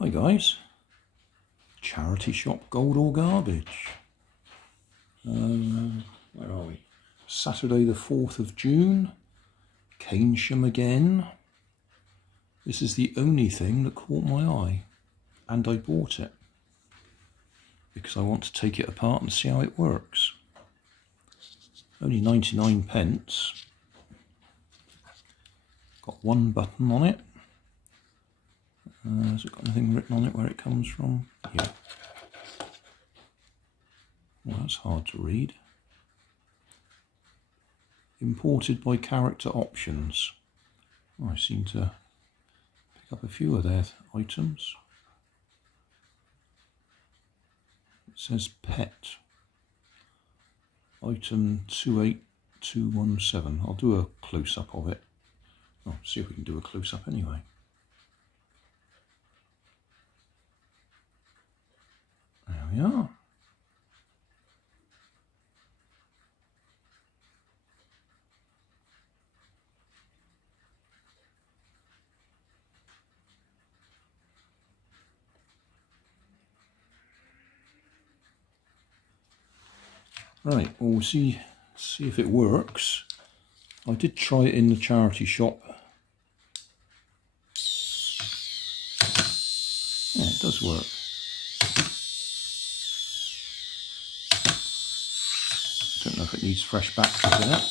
Hi guys, charity shop gold or garbage. Where are we? Saturday the 4th of June, Keynsham again. This is the only thing that caught my eye, and I bought it because I want to take it apart and see how it works. Only 99 pence. Got one button on it. Has it got anything written on it where it comes from? Yeah. Well, that's hard to read. Imported by Character Options. Oh, I seem to pick up a few of their items. It says Pet. Item 28217. I'll do a close-up of it. Oh, see if we can do a close-up anyway. There we are. Right, well, we'll see if it works. I did try it in the charity shop. Yeah, it does work. Don't know if it needs fresh batteries in it.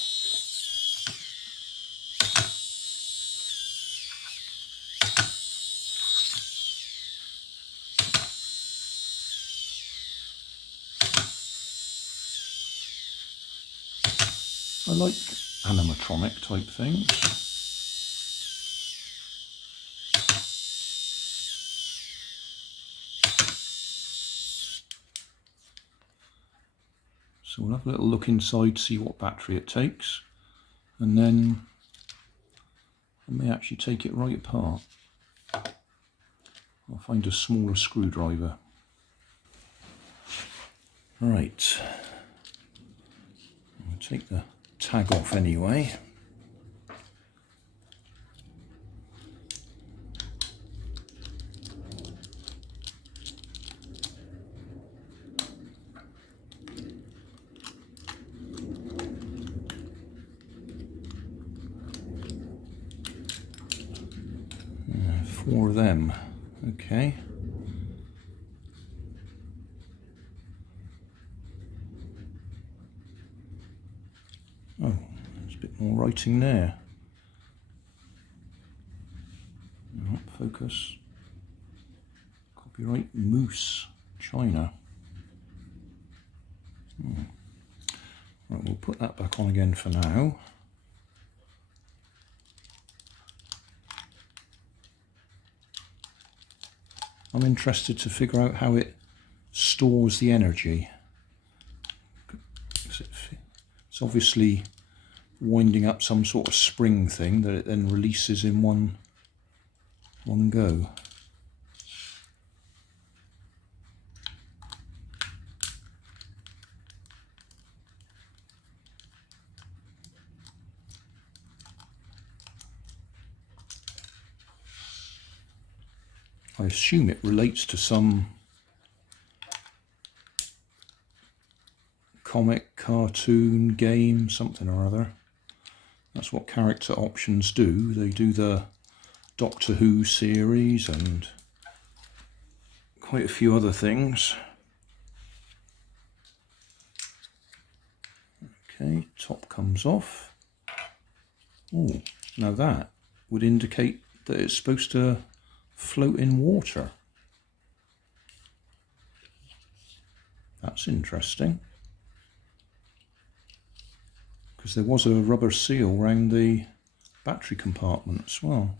I like animatronic type things. So we'll have a little look inside, see what battery it takes, and then I may actually take it right apart. I'll find a smaller screwdriver. Right, I'll take the tag off anyway. Four of them, okay. Oh, there's a bit more writing there. Not focus. Copyright Moose, China. Right, we'll put that back on again for now. I'm interested to figure out how it stores the energy. It's obviously winding up some sort of spring thing that it then releases in one go. I assume it relates to some comic, cartoon, game, something or other. That's what Character Options do. They do the Doctor Who series and quite a few other things. Okay, top comes off. Oh, now that would indicate that it's supposed to float in water. That's interesting, because there was a rubber seal around the battery compartment as well.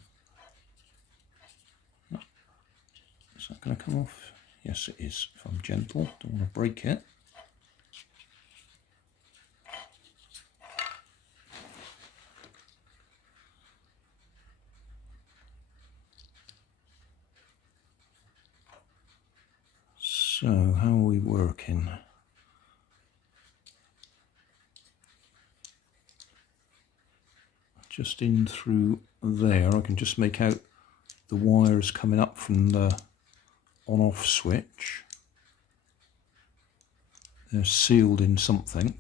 Is that going to come off? Yes, it is. If I'm gentle, don't want to break it. So, how are we working? Just in through there, I can just make out the wires coming up from the on-off switch. They're sealed in something.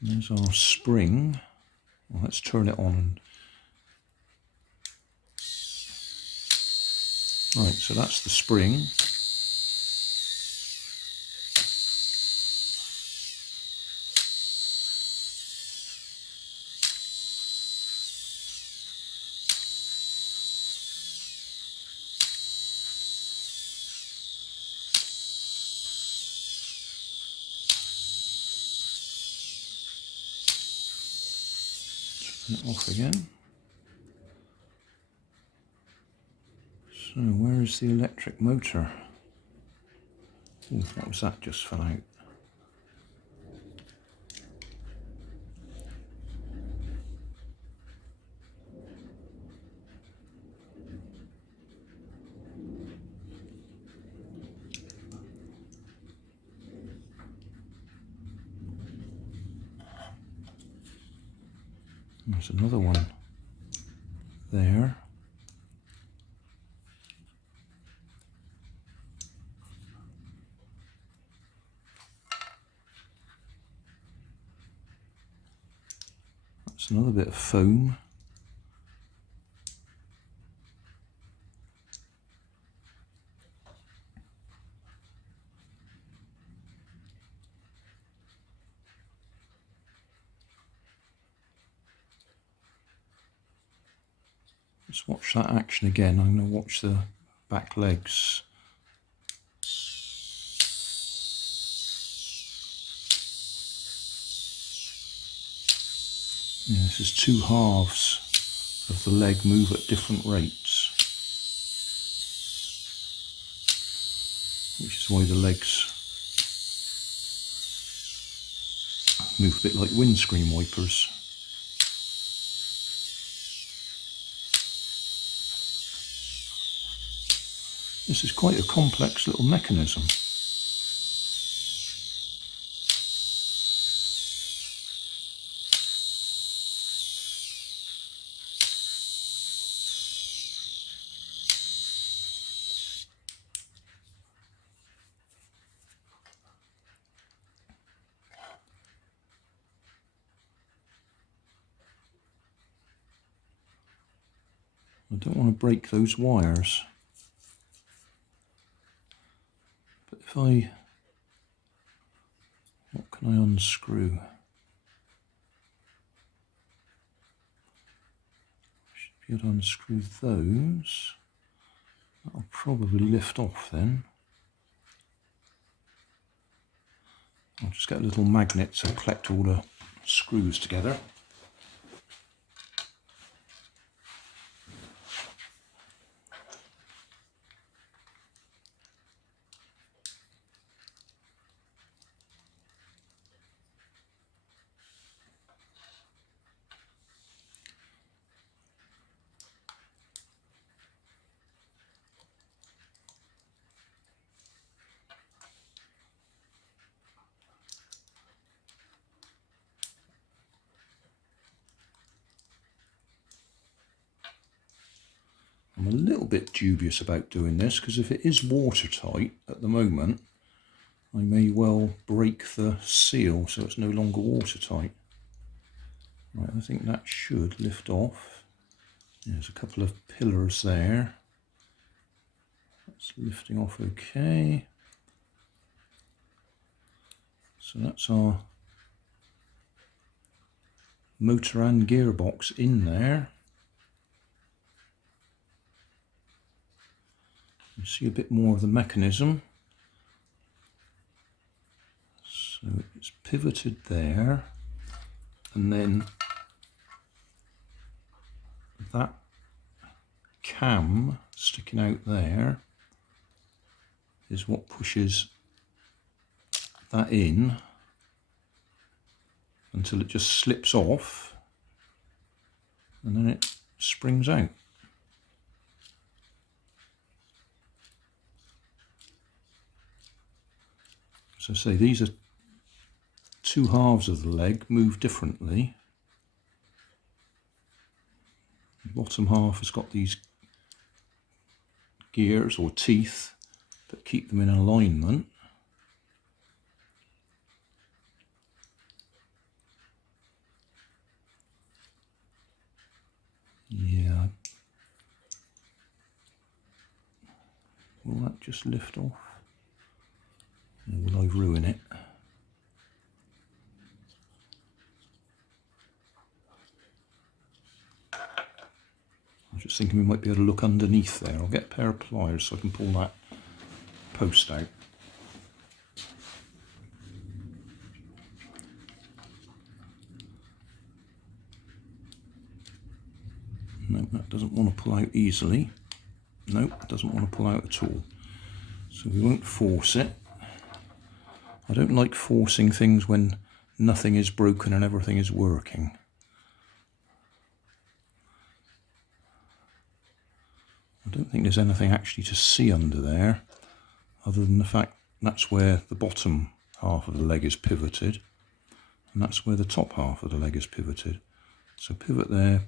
There's our spring. Well, let's turn it on. Right, so that's the spring. Turn it off again. So where is the electric motor? Oh, what was that just fell out? There's another one there. That's another bit of foam. Let's watch that action again. I'm going to watch the back legs. Yeah, this is two halves of the leg move at different rates, which is why the legs move a bit like windscreen wipers. This is quite a complex little mechanism. I don't want to break those wires. But if I... what can I unscrew? Should be able to unscrew those. That'll probably lift off then. I'll just get a little magnet to collect all the screws together. I'm a little bit dubious about doing this because if it is watertight at the moment, I may well break the seal so it's no longer watertight. Right, I think that should lift off. There's a couple of pillars there. That's lifting off okay. So that's our motor and gearbox in there. You see a bit more of the mechanism. So it's pivoted there, and then that cam sticking out there is what pushes that in until it just slips off, and then it springs out. So say these are two halves of the leg, move differently. The bottom half has got these gears or teeth that keep them in alignment. Yeah. Will that just lift off? Or will I ruin it? I was just thinking we might be able to look underneath there. I'll get a pair of pliers so I can pull that post out. No, that doesn't want to pull out easily. No, it doesn't want to pull out at all. So we won't force it. I don't like forcing things when nothing is broken and everything is working. I don't think there's anything actually to see under there, other than the fact that's where the bottom half of the leg is pivoted, and that's where the top half of the leg is pivoted. So pivot there,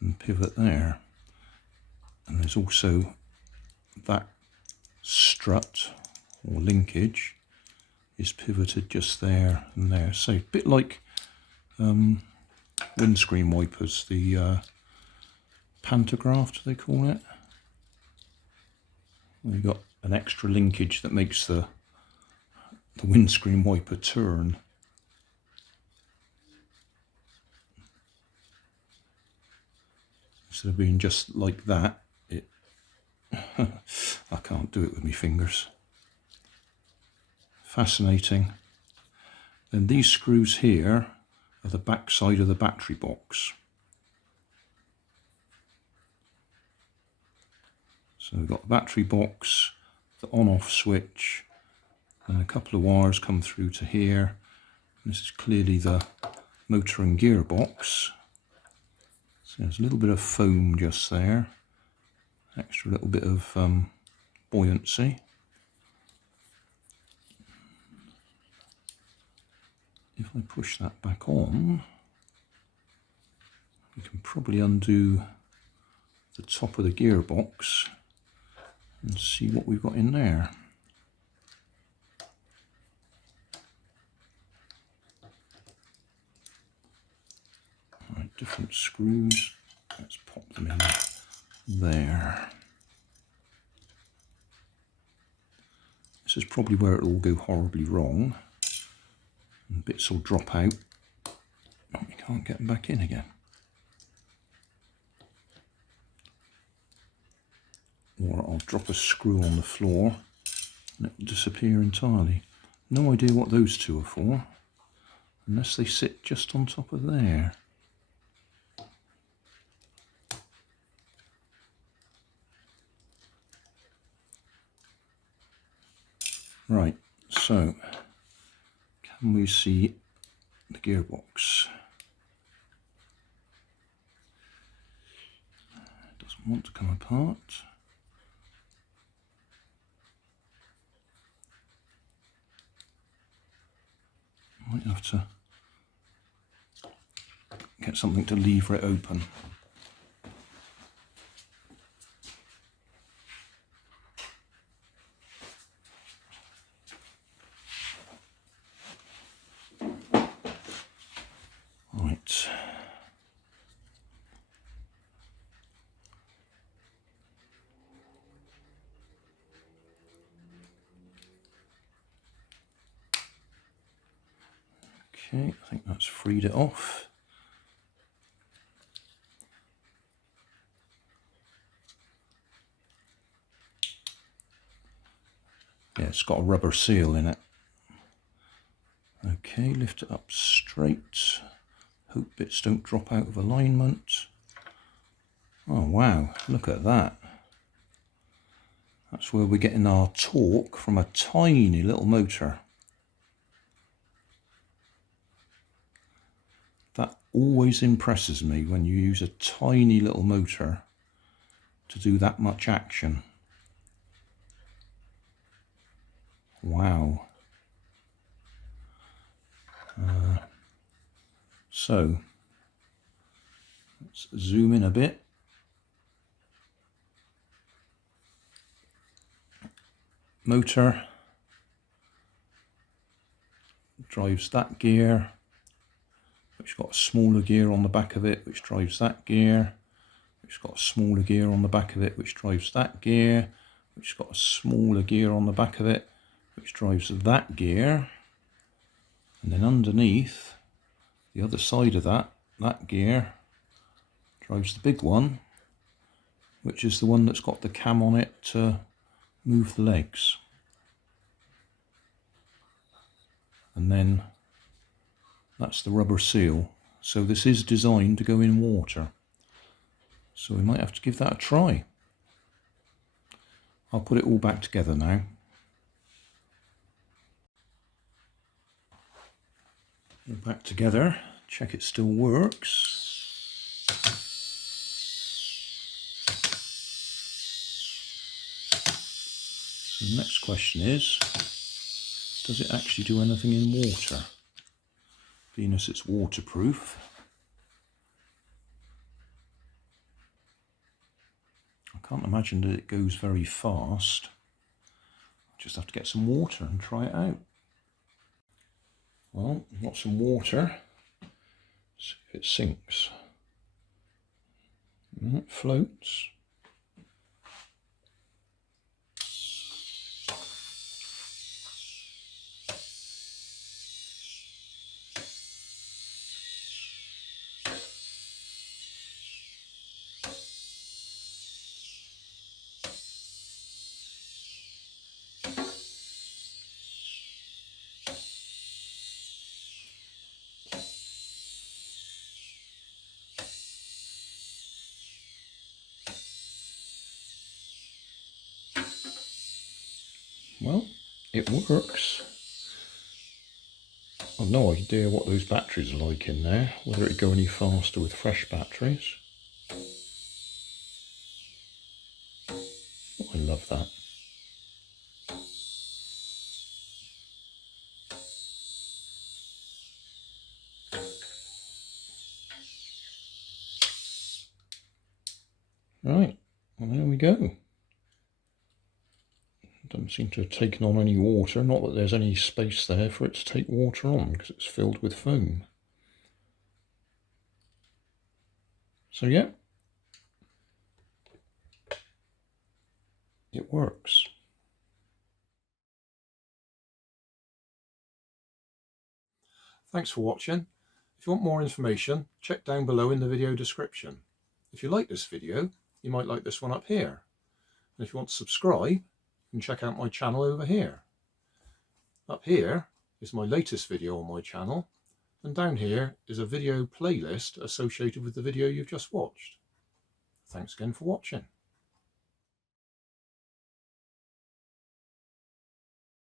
and pivot there. And there's also that strut or linkage is pivoted just there and there. So a bit like windscreen wipers, the pantograph, do they call it? We've got an extra linkage that makes the windscreen wiper turn. Instead of being just like that, it I can't do it with my fingers. Fascinating. Then these screws here are the back side of the battery box. So we've got the battery box, the on-off switch, and a couple of wires come through to here. This is clearly the motor and gearbox. So there's a little bit of foam just there, extra little bit of buoyancy. If I push that back on, we can probably undo the top of the gearbox and see what we've got in there. Right, different screws. Let's pop them in there. This is probably where it'll all go horribly wrong. And bits will drop out. And we can't get them back in again. Or I'll drop a screw on the floor and it will disappear entirely. No idea what those two are for, unless they sit just on top of there. Right, so can we see the gearbox? It doesn't want to come apart. Might have to get something to lever it open. Right. Okay, I think that's freed it off. Yeah, it's got a rubber seal in it. Okay, lift it up straight. Hope bits don't drop out of alignment. Oh wow, look at that. That's where we're getting our torque from a tiny little motor. That always impresses me when you use a tiny little motor to do that much action. Wow. So let's zoom in a bit. motor drives that gear, which got a smaller gear on the back of it, which drives that gear, which got a smaller gear on the back of it, which drives that gear, which got a smaller gear on the back of it, which drives that gear. And then underneath, the other side of that gear drives the big one, which is the one that's got the cam on it to move the legs. And then that's the rubber seal. So this is designed to go in water. So we might have to give that a try. I'll put it all back together now. All back together, check it still works. So the next question is, does it actually do anything in water? Being as it's waterproof. I can't imagine that it goes very fast. Just have to get some water and try it out. Well, I've got some water. See if it sinks. And it floats. Well, it works. I've no idea what those batteries are like in there, whether it'd go any faster with fresh batteries. Oh, I love that. Right, well there we go. Doesn't seem to have taken on any water, not that there's any space there for it to take water on because it's filled with foam. So yeah, it works. Thanks for watching. If you want more information, check down below in the video description. If you like this video, you might like this one up here. And if you want to subscribe, you can check out my channel over here. Up here is my latest video on my channel, and down here is a video playlist associated with the video you've just watched. Thanks again for watching.